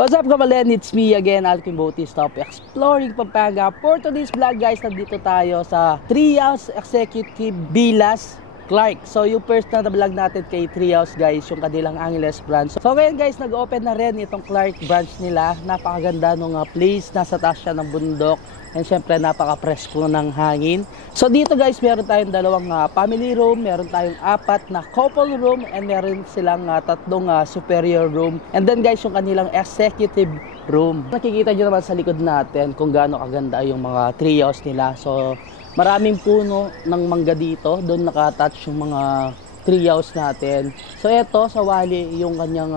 What's up, Kabalen? It's me again, Alvin Bautista of Exploring Pampanga. For today's vlog, guys, nandito tayo sa Treehouse Executive Villas Clark. So yung first na vlog natin kay Treehouse, guys, yung kanilang Angeles branch. So ngayon, guys, nag-open na rin itong Clark branch nila. Napakaganda nung place, nasa taas siya ng bundok. And syempre napaka-presko ng hangin. So dito, guys, meron tayong dalawang family room, meron tayong apat na couple room, and meron silang tatlong superior room. And then, guys, yung kanilang executive room. Nakikita nyo naman sa likod natin kung gaano kaganda yung mga treehouse nila. So maraming puno ng mangga dito, doon naka-attach yung mga treehouse natin. So eto sa wali yung kanyang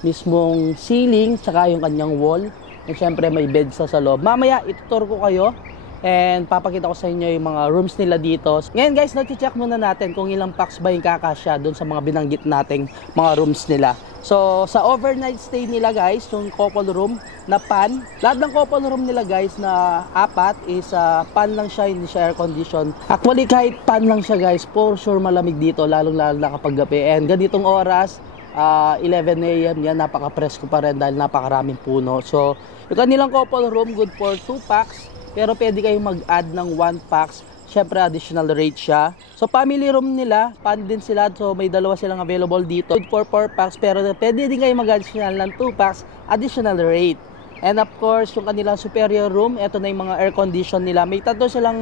mismong ceiling, tsaka yung kanyang wall. And syempre may bed sa loob. Mamaya itutur ko kayo and papakita ko sa inyo yung mga rooms nila dito. Ngayon, guys, nag-check muna natin kung ilang packs ba yung kakasya doon sa mga binanggit nating mga rooms nila. So sa overnight stay nila, guys, yung couple room na pan, lahat ng couple room nila, guys, na apat is pan lang siya, hindi siya air condition. Actually kahit pan lang siya, guys, for sure malamig dito, lalong lalo na kapag gabi. And ganitong oras 11 AM yan, napaka-presko pa rin dahil napakaraming puno. So yung kanilang couple room good for 2 packs, pero pwede kayong mag-add ng 1 packs. Syempre additional rate siya. So family room nila, pan din sila, so may dalawa silang available dito good for 4 packs, pero pwede din kayong mag-additional ng 2 packs, additional rate. And of course yung kanilang superior room, ito na yung mga air condition nila. May tatlo silang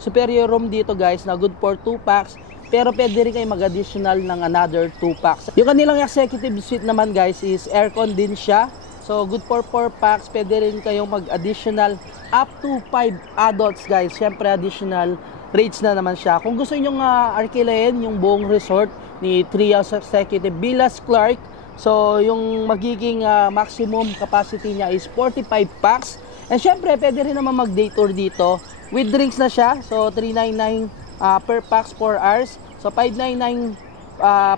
superior room dito, guys, na good for 2 packs, pero pwede rin kayo mag-additional ng another 2 packs. Yung kanilang executive suite naman, guys, is aircon din siya. So good for 4 packs, pwede rin kayong mag-additional up to 5 adults, guys. Syempre additional rates na naman siya. Kung gusto niyo arkilayin yung buong resort ni Treehouse Executive Villas Clark, so yung magiging maximum capacity niya is 45 packs. And syempre pwede rin naman mag-day tour dito. With drinks na siya. So 399 per packs 4 hours. So 599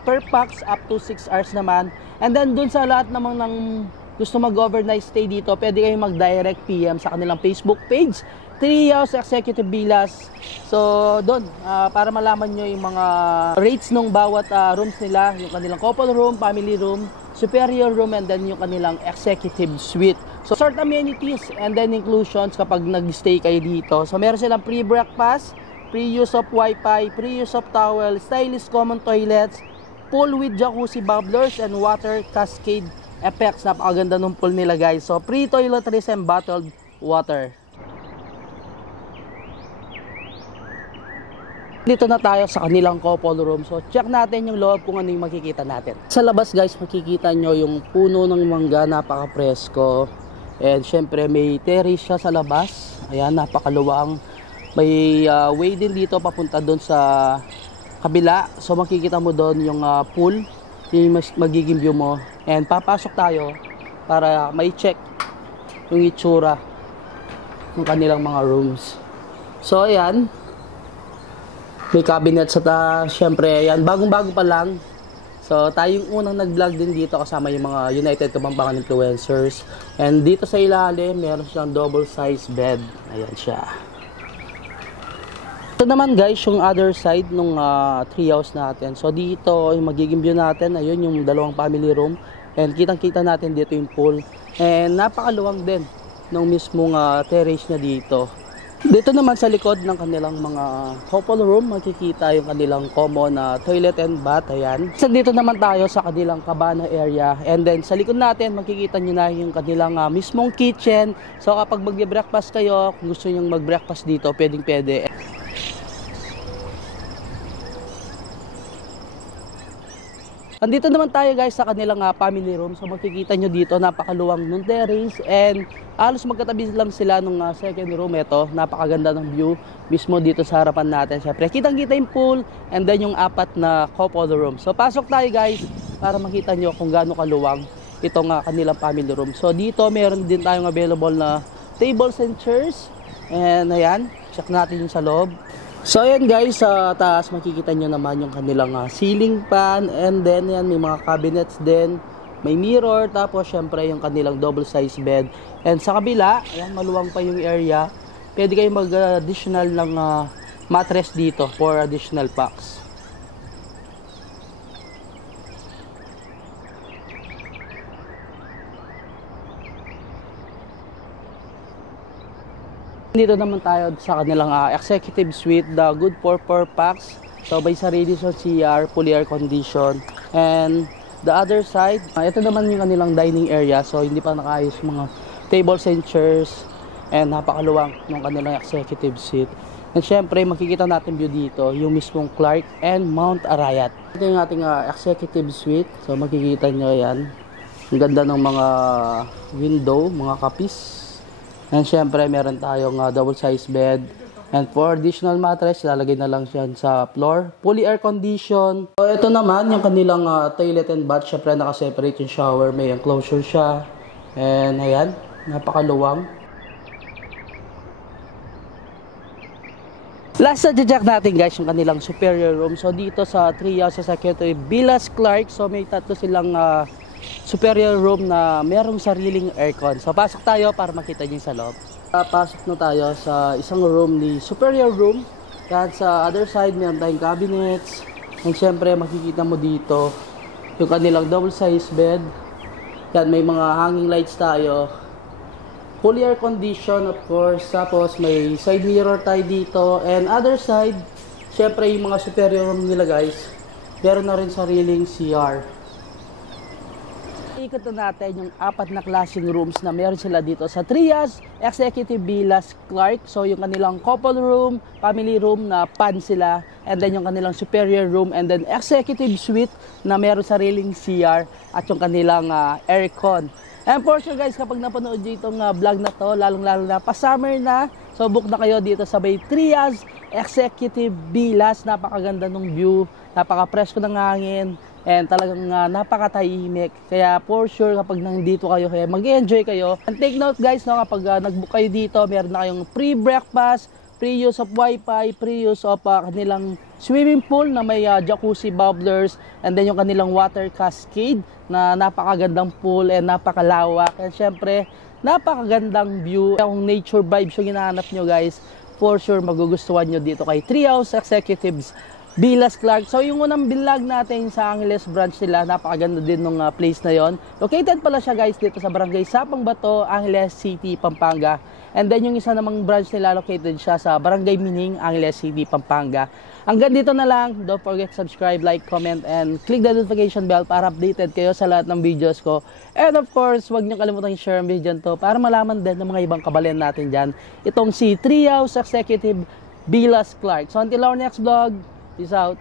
per packs up to 6 hours naman. And then dun sa lahat namang ng gusto mag-overnight stay dito, pwede kayong mag-direct PM sa kanilang Facebook page, Treehouse Executive Villas. So doon, para malaman nyo yung mga rates ng bawat rooms nila, yung kanilang couple room, family room, superior room, and then yung kanilang executive suite. So short amenities and then inclusions kapag nag-stay kayo dito. So meron silang free breakfast, free use of wifi, free use of towel, stylish common toilets, pool with jacuzzi bubblers, and water cascade effects. Napakaganda ng pool nila, guys. So free toiletries and bottled water. Dito na tayo sa kanilang couple room. So check natin yung loob kung ano yung makikita natin. Sa labas, guys, makikita nyo yung puno ng mangga, napaka-presko. And syempre may terrace siya sa labas. Ayan, napakaluwang. May way din dito papunta doon sa kabila. So makikita mo doon yung pool, yung magiging view mo. And papasok tayo para may check yung itsura ng kanilang mga rooms. So ayan, may cabinet sa taas. Syempre ayan, bagong-bago pa lang. So tayo yung unang nag-vlog din dito kasama yung mga United Kapampangan influencers. And dito sa ilalim meron siyang double size bed. Ayan siya. Ito naman, guys, yung other side ng treehouse natin. So dito yung magiging view natin, ayun yung dalawang family room. And kitang-kita natin dito yung pool. And napakaluwang din ng mismong terrace niya dito. Dito naman sa likod ng kanilang mga couple room, makikita yung kanilang common toilet and bath. Ayan. So dito naman tayo sa kanilang cabana area. And then sa likod natin, makikita nyo na yung kanilang mismong kitchen. So kapag mag-breakfast kayo, kung gusto nyo mag-breakfast dito, pwedeng-pwede. Andito naman tayo, guys, sa kanilang family room. So makikita nyo dito, napakaluwang ng terrace. And halos magkatabi lang sila nung second room. Ito, napakaganda ng view mismo dito sa harapan natin. Siyempre, kitang-kita yung pool and then yung apat na couple room. So pasok tayo, guys, para makita nyo kung gaano kaluwang itong kanilang family room. So dito, meron din tayong available na tables and chairs. And ayan, check natin yung sa loob. So ayan, guys, sa taas makikita nyo naman yung kanilang ceiling fan. And then yan, may mga cabinets din, may mirror, tapos syempre yung kanilang double size bed. And sa kabila, ayan, maluwang pa yung area. Pwede kayong mag-additional ng mattress dito for additional packs. Dito naman tayo sa kanilang executive suite, the good for 4 packs. So may sarili sa CR, fully air condition. And the other side, ito naman yung kanilang dining area. So hindi pa nakaayos mga tables and chairs. And napakaluwang ng kanilang executive suite. And syempre makikita natin view dito yung mismong Clark and Mount Arayat. Ito yung ating executive suite. So makikita nyo yan. Ang ganda ng mga window, mga kapis. And syempre meron tayong double size bed. And for additional mattress, lalagay na lang siya sa floor. Fully air condition. So ito naman yung kanilang toilet and bath. Syempre naka-separate yung shower. May enclosure siya. And ayan, napakaluwang. Last na check natin guys yung kanilang superior room. So dito sa 3 House Executive Villas Clark. So may tatlo silang superior room na merong sariling aircon. So pasok tayo para makita nyo sa loob. Pasok na tayo sa isang room ni superior room. Yan sa other side meron tayong cabinets. And syempre makikita mo dito yung kanilang double size bed. Yan may mga hanging lights tayo. Fully air condition of course. Tapos may side mirror tayo dito. And other side, syempre yung mga superior room nila guys, meron na rin sariling CR. Ikot na natin yung 4 na klaseng rooms na meron sila dito sa Trias Executive Villas Clark. So yung kanilang couple room, family room na pan sila, and then yung kanilang superior room, and then executive suite na meron sariling CR at yung kanilang aircon. And for sure guys, kapag napanood nyo itong vlog na to, lalong-lalo na pa-summer na, so book na kayo dito sa may Trias Executive Villas. Napakaganda ng view, napaka-presko ng hangin, and talagang napakatahimik. Kaya for sure kapag nandito kayo, kaya mag-enjoy kayo. And take note guys, no, kapag nag-book kayo dito, meron na kayong free breakfast, free use of wifi, free use of kanilang swimming pool na may jacuzzi bubblers, and then yung kanilang water cascade na napakagandang pool and napakalawak. And syempre napakagandang view. Yung nature vibes yung hinahanap nyo guys, for sure magugustuhan nyo dito kay 3 House Executives Villas Clark. So yung unang binlog natin sa Angeles branch nila, napakaganda din ng place na yon. Located pala siya guys dito sa Barangay Sapang Bato, Angeles City, Pampanga. And then yung isa namang branch nila, located siya sa Barangay Mining, Angeles City, Pampanga. Hanggang dito na lang. Don't forget to subscribe, like, comment, and click the notification bell para updated kayo sa lahat ng videos ko. And of course, huwag niyo kalimutan i-share ang video to para malaman din ng mga ibang kabalan natin dyan. Itong si 3 House Executive Villas Clark. So until our next vlog, peace out.